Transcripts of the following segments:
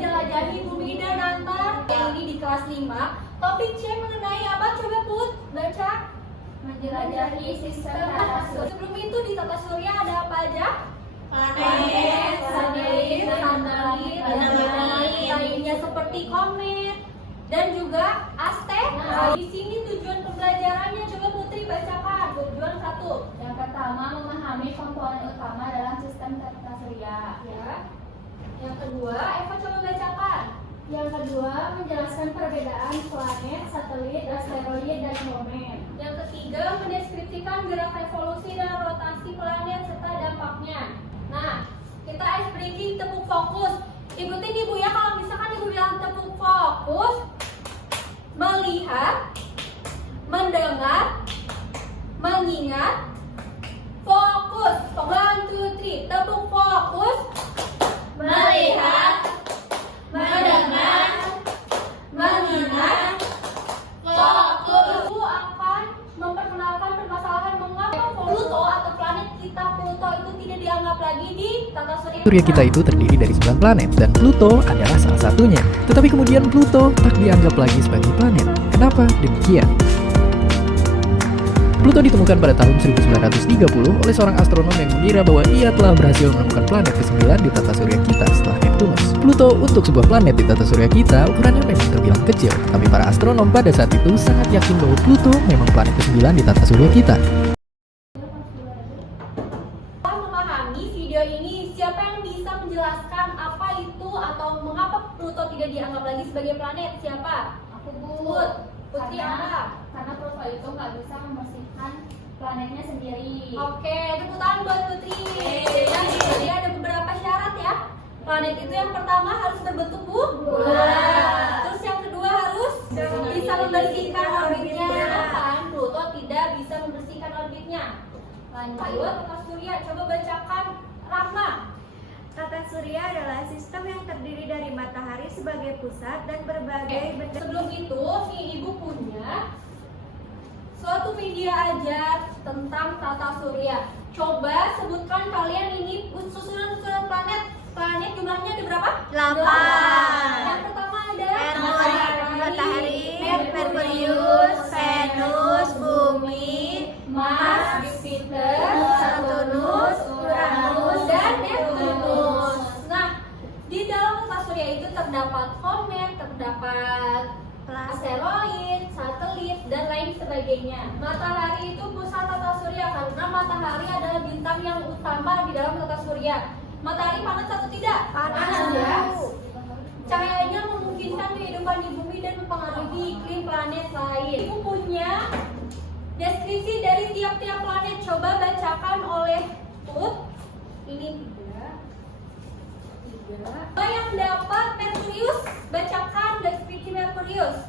menjelajahi bumi dan antar. Yang ini di kelas 5. Topik C mengenai apa? Coba Put, baca. Menjelajahi sistem tata surya. Sebelum itu di tata surya ada apa aja? Planet, satelit, matahari, dan lainnya seperti komet dan juga asteroid. Di sini tujuan pembelajarannya, coba Putri bacakan. Tujuan 1. Yang pertama, memahami komponen utama dalam sistem tata surya. Ya. Yang kedua, Eva coba bacakan. Yang kedua, menjelaskan perbedaan planet, satelit, asteroid, dan komet. Yang ketiga, mendeskripsikan gerak revolusi dan rotasi planet serta dampaknya. Nah, kita ice breaking tepuk fokus. Ikutin ibu ya, kalau misalkan ibu bilang tepuk fokus, melihat, mendengar, mengingat, fokus. 1, 2, 3, tepuk fokus, melihat, mendengar, mengingat, fokus. Ibu akan memperkenalkan permasalahan mengapa Pluto atau planet kita Pluto itu tidak dianggap lagi di tata surya. Surya kita itu terdiri dari 9 planet dan Pluto adalah salah satunya. Tetapi kemudian Pluto tak dianggap lagi sebagai planet. Kenapa demikian? Pluto ditemukan pada tahun 1930 oleh seorang astronom yang mengira bahwa ia telah berhasil menemukan planet ke-9 di tata surya kita setelah Neptunus. Pluto untuk sebuah planet di tata surya kita ukurannya memang terbilang kecil, tapi para astronom pada saat itu sangat yakin bahwa Pluto memang planet ke-9 di tata surya kita. Setelah memahami video ini, siapa yang bisa menjelaskan apa itu atau mengapa Pluto tidak dianggap lagi sebagai planet? Siapa? Aku Put. Putri apa? Karena Pluto itu nggak bisa membersihkan planetnya sendiri. Oke, tepuk tangan buat Putri. Jadi ada beberapa syarat ya. Planet itu yang pertama harus berbentuk bulat. Terus yang kedua harus bisa membersihkan orbitnya. Kan Pluto tidak bisa membersihkan orbitnya. Lanjut, tata surya. Coba bacakan Rahma. Tata surya adalah sistem yang terdiri dari matahari sebagai pusat dan berbagai benda. Sebelum itu, nih ibu punya suatu video aja tentang tata surya. Coba sebutkan kalian ini susunan planet. Planet jumlahnya ada berapa? 8. Yang pertama ada Matahari, Merkurius, Venus, Bumi, Mars, Jupiter, Saturnus, Uranus, dan Neptunus. Nah, di dalam tata surya itu terdapat komet, terdapat asteroid, satelit, dan lain sebagainya. Matahari itu pusat tata surya karena matahari adalah bintang yang utama di dalam tata surya. Matahari panas atau tidak? Panas. Ya. Cahayanya memungkinkan kehidupan di bumi dan mempengaruhi iklim planet lain. Ibu punya deskripsi dari tiap-tiap planet. Coba bacakan oleh Put. Ini tiga. Yang dapat Merkurius, bacakan deskripsi Merkurius.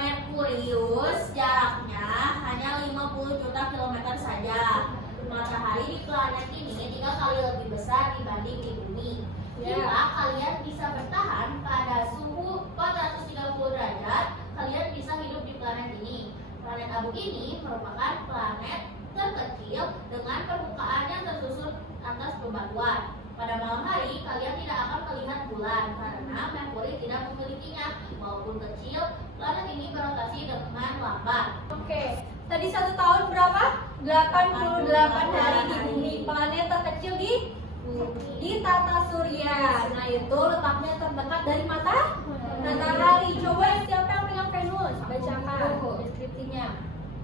Merkurius jaraknya hanya 50 juta kilometer saja. Matahari di planet ini 3 kali lebih besar dibanding di bumi. Jika kalian bisa bertahan pada suhu 430 derajat, kalian bisa hidup di planet ini. Planet abu ini merupakan planet terkecil dengan permukaan yang tersusun atas bebatuan. Pada malam hari, kalian tidak akan melihat bulan karena Merkuri tidak memilikinya. Walaupun kecil, planet ini berotasi dengan lambat. Oke, tadi 1 tahun berapa? 88 hari di bumi. Planet terkecil di tata surya. Nah, itu letaknya terdekat dari matahari. Coba siapa yang pegang Venus? Bacakan deskripsinya.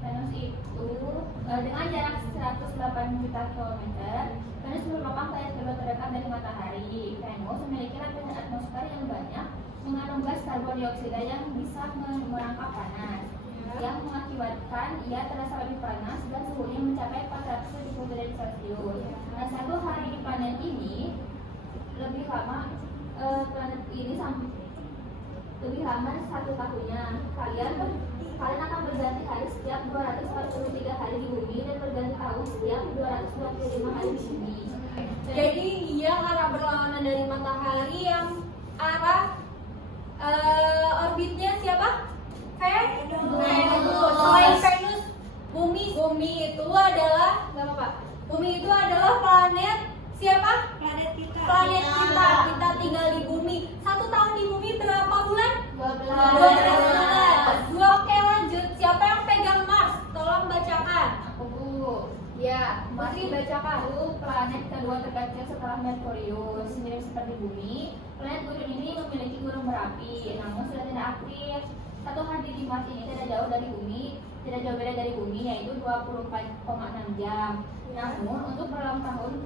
Venus itu dengan jarak 108 juta kilometer, Venus merupakan planet kedua terdekat dari matahari. Venus memiliki lapisan atmosfer yang banyak, mengandung gas karbon dioksida yang bisa merangkap panas, yang mengakibatkan ia terasa lebih panas dan suhunya mencapai 470 derajat Celcius. Nah, 1 hari di planet ini lebih lama, lebih lama 1 tahunnya. Kalian akan berganti hari setiap 243 hari di bumi dan berganti tahun setiap 225 hari di bumi. Jadi yang arah berlawanan dari matahari, yang arah orbitnya siapa? Venus. Selain Venus, bumi itu adalah Bumi itu adalah planet siapa? Planet kita. Planet kita tinggal di bumi. bacakan dulu planet kedua terkecil setelah Merkurius. Mirip seperti Bumi, planet Urut ini memiliki gunung berapi, namun sudah tidak aktif. Satu hari di Mars ini tidak jauh beda dari Bumi, yaitu 24,6 jam. Namun untuk bertahun-tahun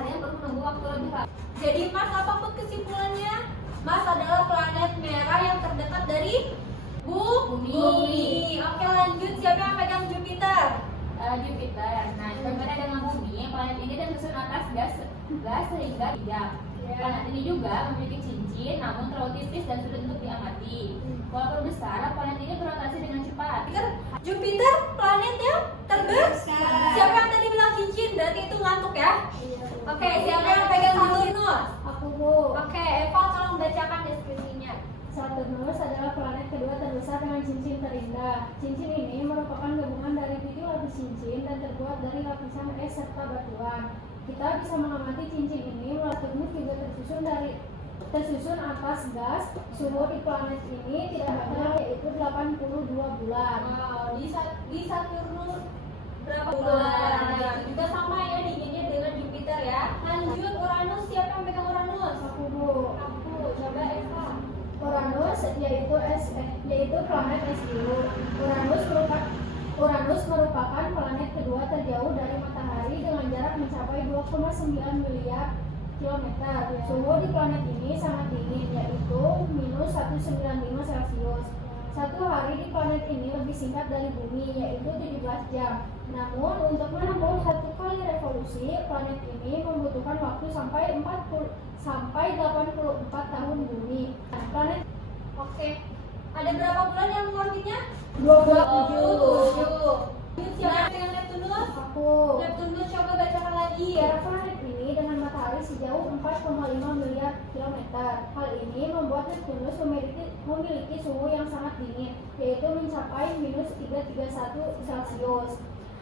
kalian perlu menunggu waktu lebih lama. Jadi Mars apa pun kesimpulannya? Mars adalah planet merah yang terdekat dari Bumi. Oke, lanjut, siapa yang pegang Jupiter? Jupiter. Nah, berbeda dengan Bumi, planet ini tersusun atas gas sehingga tidak. Planet ini juga memiliki cincin, namun terlalu tipis dan sulit untuk diamati. Walaupun besar, planet ini berotasi dengan cepat. Jupiter planet yang terbesar. Siapa yang tadi bilang cincin? Berarti itu ngantuk ya? Oke, siapa yang pegang Saturnus? Aku, Bu. Oke, Eva tolong bacakan deskripsinya. Saturnus adalah planet kedua terbesar dengan cincin terindah. Cincin ini merupakan gabungan dari 7 lapis cincin dan terbuat dari lapisan es serta batuan. Kita bisa mengamati cincin ini. Saturnus juga tersusun atas gas. Suhu di planet ini tidak hangat, yaitu 82 bulan. Wow, di Saturnus berapa bulan? Nah, itu juga sama ya dinginnya dengan Jupiter ya. Lanjut, Uranus, siapa yang pegang Uranus? Aku, Bu. Aku, coba Eva. Uranus yaitu planet es biru. Uranus merupakan planet kedua terjauh dari matahari dengan jarak mencapai 2,9 miliar kilometer. Suhu di planet ini sangat dingin, yaitu minus 195 Celcius. Satu hari di planet ini lebih singkat dari Bumi, yaitu 17 jam. Namun, untuk menempuh satu kali revolusi, planet ini membutuhkan waktu sampai 84 tahun Bumi. Planet Oke, ada berapa bulan yang mengorbitnya? 27. Siapa yang Neptunus? Aku. Neptunus, coba bacakan lagi. Jarak planet ini dengan matahari sejauh 4,5 miliar kilometer. Hal ini membuat Neptunus memiliki suhu yang sangat dingin, yaitu mencapai minus 331 Celcius.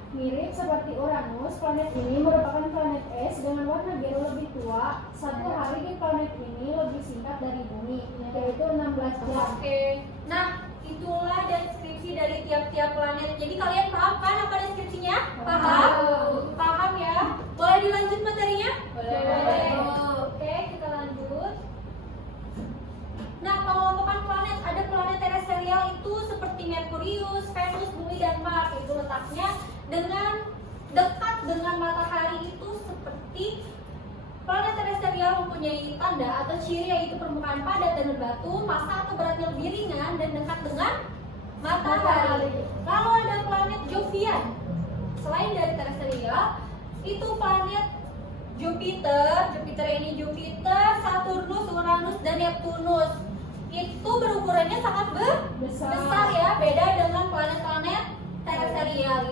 Mirip seperti Uranus, planet ini merupakan planet es dengan warna biru lebih tua. Satu hari di planet ini lebih singkat dari Bumi, yaitu 16 jam. Oke, nah itulah deskripsi dari tiap-tiap planet. Jadi kalian paham kan apa deskripsinya? Paham? Paham ya? Boleh dilanjut materinya? Boleh. Oke, kita lanjut. Nah, pengelompokan planet, ada planet terestrial itu seperti Merkurius, Venus, Bumi, dan Mars. Itu letaknya dekat dengan matahari, itu seperti planet terestrial mempunyai tanda atau ciri, yaitu permukaan padat dan berbatu, massa atau beratnya lebih ringan dan dekat dengan matahari. Lalu ada planet Jovian. Selain dari terestrial, itu planet Jupiter ini Jupiter, Saturnus, Uranus, dan Neptunus. Itu berukurannya sangat besar ya, beda dengan planet-planet terestrial.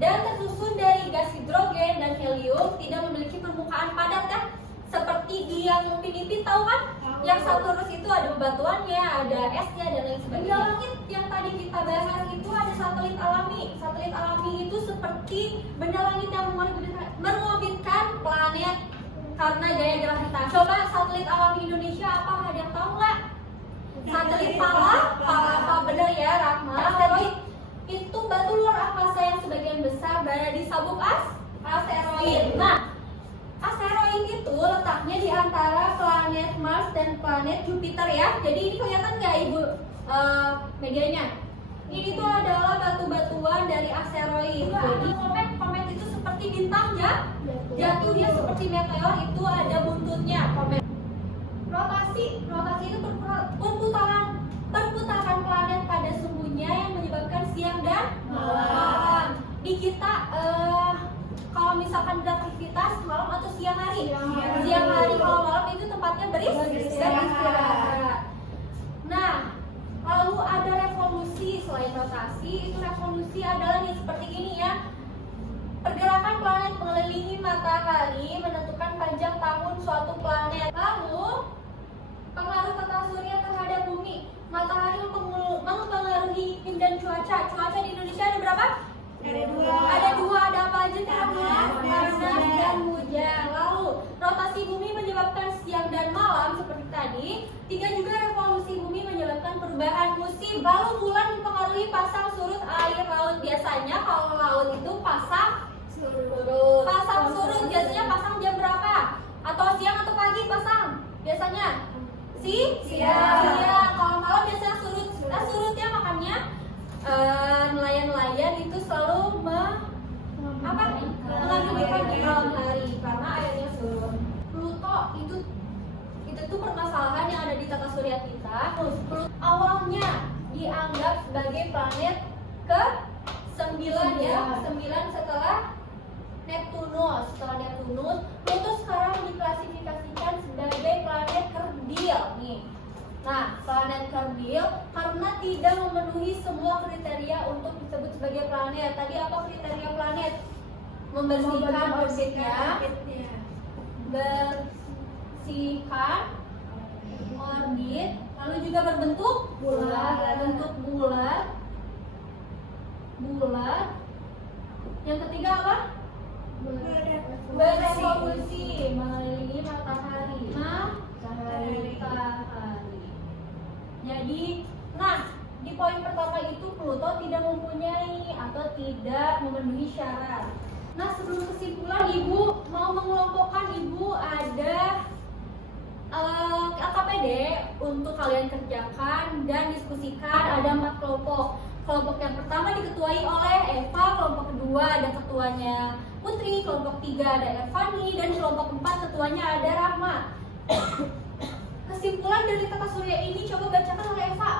Dan tersusun dari gas hidrogen dan helium, tidak memiliki permukaan padat kan? Seperti di yang Pinipin, tahu kan? Yang Saturnus itu ada bebatuannya, ada esnya, dan lain sebagainya. Di langit yang tadi kita bahas itu ada satelit alami. Satelit alami itu seperti benda langit yang mengorbitkan planet karena gaya gravitasi. Coba satelit alami Indonesia apa? Ada yang tahu nggak? Satelit Palapa, bener ya, Rahma. Asteroid itu batu luar angkasa yang sebagian besar berada di sabuk asteroid. Nah, asteroid itu letaknya di antara planet Mars dan planet Jupiter ya. Jadi ini kelihatan nggak Ibu medianya? Ini tuh adalah batu-batuan dari asteroid. Jadi komet itu seperti bintang jatuh, dia seperti meteor, itu ada buntutnya. Komet. Rotasi itu perputaran planet pada sumbunya yang menyebabkan siang dan malam. Di kita kalau misalkan beraktivitas malam atau siang hari, kalau malam itu tempatnya beristirahat. Nah, lalu ada revolusi. Selain rotasi, itu revolusi adalah nih seperti ini ya. Pergerakan planet mengelilingi matahari menentukan panjang tahun suatu planet. Lalu pengaruh tata surya terhadap bumi. Matahari mempengaruhi iklim dan cuaca. Cuaca di Indonesia ada berapa? Ada dua. Ada apa aja kira-kira? Panas dan hujan. Lalu rotasi bumi menyebabkan siang dan malam seperti tadi. 3 juga revolusi bumi menyebabkan perubahan musim. Lalu bulan mempengaruhi pasang surut air laut. Biasanya kalau laut itu pasang surut. Pasang surut biasanya pasang jam berapa? Atau siang atau pagi pasang? Biasanya siang. Kalau malam biasanya surut. Nah, surutnya makanya nelayan-nelayan itu selalu mengambil ikan di malam hari karena airnya surut. Pluto itu tuh permasalahan yang ada di tata surya kita. Pluto awalnya dianggap sebagai planet ke-9 ya, 9 setelah Neptunus. Pluto sekarang diklasifikasikan sebagai planet kerdil nih. Nah, planet kerdil karena tidak memenuhi semua kriteria untuk disebut sebagai planet. Tadi apa kriteria planet? Membersihkan orbitnya, bersihkan orbit, lalu juga berbentuk bulat. Yang ketiga apa? Berevolusi mengelilingi matahari. Jadi, di poin pertama itu Pluto tidak mempunyai atau tidak memenuhi syarat. Nah, sebelum kesimpulan, Ibu mau mengelompokkan. Ibu ada KPD untuk kalian kerjakan dan diskusikan. Ada 4 kelompok. Kelompok yang pertama diketuai oleh Eva, kelompok kedua ada ketuanya Putri, kelompok 3 ada Evani, dan kelompok 4 ketuanya ada Rahma. Kesimpulan dari tata surya ini coba bacakan oleh Eva.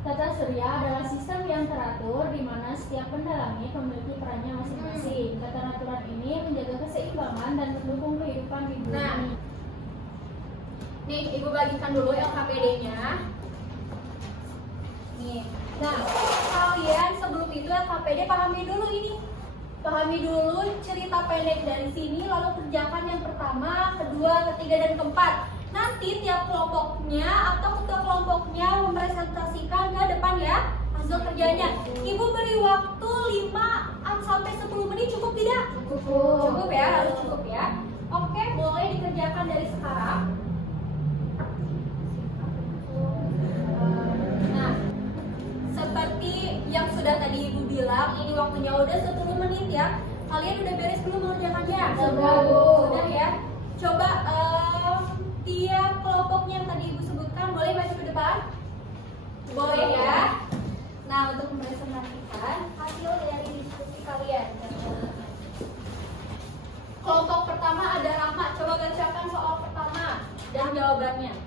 Tata surya adalah sistem yang teratur di mana setiap benda langit memiliki perannya masing-masing. Keteraturan ini menjaga keseimbangan dan mendukung kehidupan di bumi. Nah, nih Ibu bagikan dulu LKPD-nya. Nih. Nah, kalian sebelum itu LKPD pahami dulu ini. Pahami dulu cerita pendek dari sini, lalu kerjakan yang pertama, kedua, ketiga, dan keempat. Nanti tiap kelompoknya atau ketua kelompoknya mempresentasikan ke depan ya hasil kerjanya. Ibu beri waktu 5 sampai 10 menit, cukup tidak? Cukup ya, harus cukup ya. Oke, boleh dikerjakan dari sekarang. Nah, seperti yang sudah tadi Ibu bilang, ini waktunya udah 10 menit ya. Kalian udah beres belum mengerjakannya? Sudah ya. Coba tiap kelompoknya yang tadi Ibu sebutkan boleh maju ke depan? Boleh ya. Nah, untuk mempresentasikan hasil dari diskusi kalian. Kelompok pertama ada Rahma. Coba bacakan soal pertama dan jawabannya.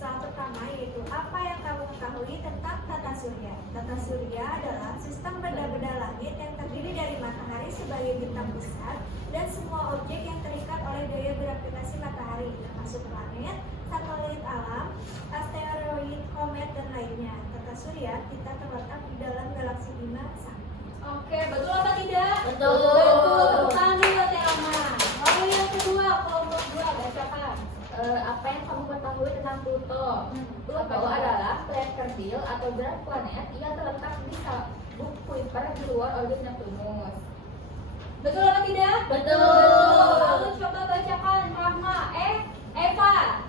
Soal pertama yaitu apa yang kamu ketahui tentang tata surya? Tata surya adalah sistem benda-benda langit yang terdiri dari matahari sebagai bintang besar dan semua objek yang terikat oleh daya gravitasi matahari, termasuk planet, satelit alam, asteroid, komet, dan lainnya. Tata surya kita terletak di dalam galaksi Bima Sakti. Oke, betul apa tidak? Betul. Tepuk tangan dulu Telma. Lalu yang kedua, kelompok 2 bacakan. Apa yang kamu ketahui tentang Pluto? Pluto adalah planet kerdil atau berat planet yang terletak di sabuk Kuiper di luar orbit Neptunus. Betul apa tidak? Betul. Lalu coba bacakan Rahma. Eva.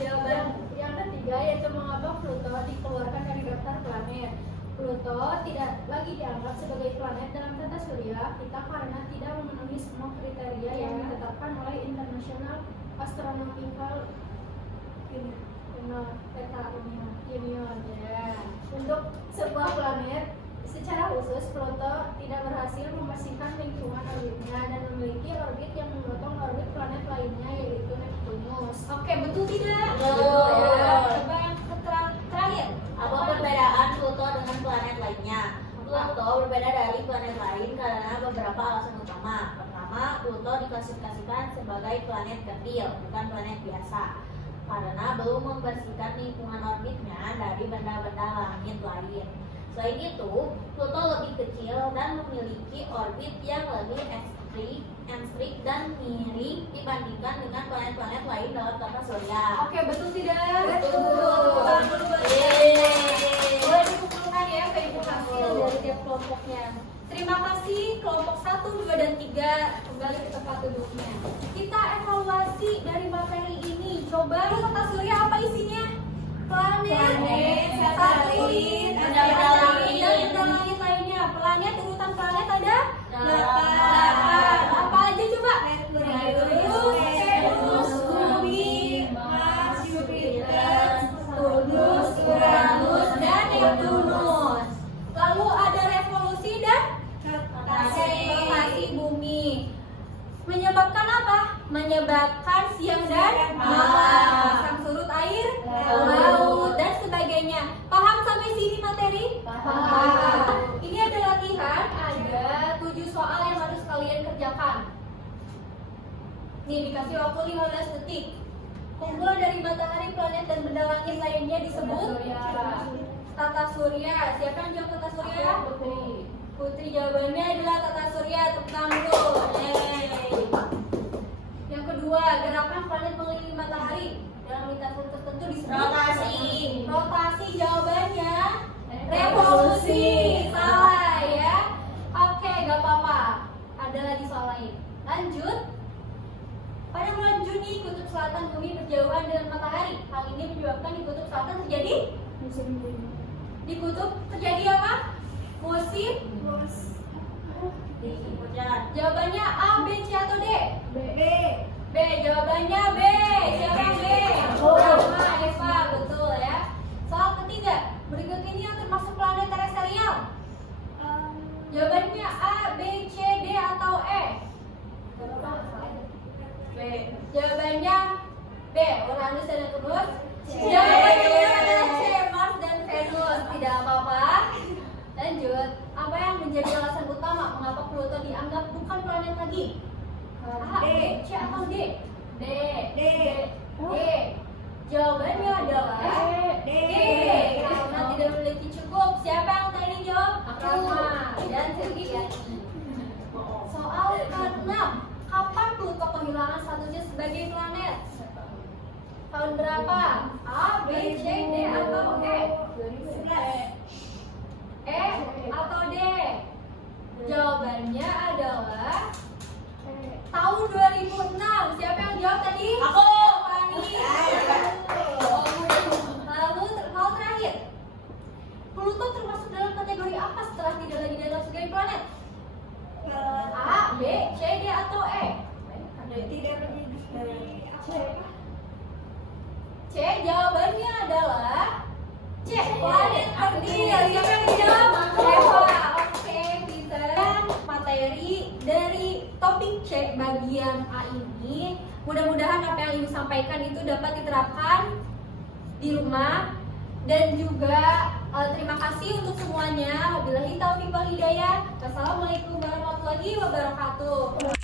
Jawaban. Yang ketiga yaitu mengapa Pluto dikeluarkan dari daftar planet. Pluto tidak lagi dianggap sebagai planet dalam tata surya kita karena tidak memenuhi semua kriteria yang ditetapkan oleh International Astronomical Union. Untuk sebuah planet, secara khusus Pluto tidak berhasil membersihkan lingkungan orbitnya dan memiliki orbit yang memotong orbit planet lainnya yaitu Neptunus. Oke, betul tidak? Betul. Ya, coba yang terakhir. Apa perbedaan Pluto dengan planet lainnya? Pluto berbeda dari planet lain karena beberapa alasan utama. Pertama, Pluto diklasifikasikan sebagai planet kerdil, bukan planet biasa, karena belum membersihkan lingkungan orbitnya dari benda-benda langit lain. Selain itu, Pluto lebih kecil dan memiliki orbit yang lebih ekstrik dan miring dibandingkan dengan planet-planet lain dalam tata surya. Oke, betul tidak? Betul. Tangan dulu buat Yeay. boleh dikumpulkan ya ke Ibu hasil dari tiap kelompoknya. Terima kasih kelompok 1, 2, dan 3 kembali ke tempat duduknya. Kita evaluasi dari materi ini. Coba tata surya apa isinya? planet, satelit, benda-benda langit. dan benda langit lainnya. Planet, urutan planet ada 8. 8. Apa aja coba? Merkurius, Venus, Bumi, Mars, Jupiter, Saturnus, Uranus, dan Neptunus. Lalu ada revolusi dan rotasi bumi. Menyebabkan apa? Menyebabkan siang dan malam, pasang surut air laut, dan sebagainya. Paham sampai sini materi? Paham. Ini ada latihan, ada 7 soal yang harus kalian kerjakan. Nih dikasih waktu 15 detik. Kumpulan dari matahari, planet, dan benda langit lainnya disebut tata surya. Siapa yang jawab tata surya? Putri jawabannya adalah tata surya. Tepuk tangan dulu. Yeay. Yang kedua, gerakan planet mengelilingi matahari dalam lintasan tertentu disebut Rotasi. Rotasi jawabannya revolusi. Salah ya. Oke, gak apa-apa. Ada lagi soal lain. Lanjut. Pada bulan Juni, kutub selatan bumi berjauhan dengan matahari. Hal ini menyebabkan di kutub selatan terjadi di kutub terjadi apa? Musim Hujan. Jawabannya A, B, C atau D? B. B. Jawabannya B. Siapa yang B? Sama Eva, betul ya. Soal ketiga, berikut ini yang termasuk planet terestrial. Jawabannya A, B, C, D atau E? B. Jawabannya B. Uranus dan Neptunus. Jawabannya adalah C, Mars dan Venus. Tidak apa-apa. Lanjut. Apa yang menjadi alasan utama mengapa Pluto dianggap bukan planet lagi? A, B, C atau D? D. D. Jawabannya adalah D. Karena tidak memiliki cukup. Siapa yang tadi jawab? Rama dan Sylviani. Soal ke-6. Kapan Pluto kehilangan statusnya sebagai planet? Tahun berapa? A, B, C, D atau E? E atau D? Jawabannya adalah tahun 2006. Siapa yang jawab tadi? Aku. Fani. Lalu hal terakhir, Pluto termasuk dalam kategori apa setelah tidak lagi dianggap sebagai planet? A, B, C, D atau E? Tidak menjadi C. Jawabannya adalah C. Planet kerdil. Siapa yang dijawab? Eva. Oke, kita materi dari topik C bagian A ini. Mudah-mudahan apa yang ibu sampaikan itu dapat diterapkan di rumah. Dan juga terima kasih untuk semuanya. Wabillahi taufiq wal hidayah. Wassalamualaikum warahmatullahi wabarakatuh.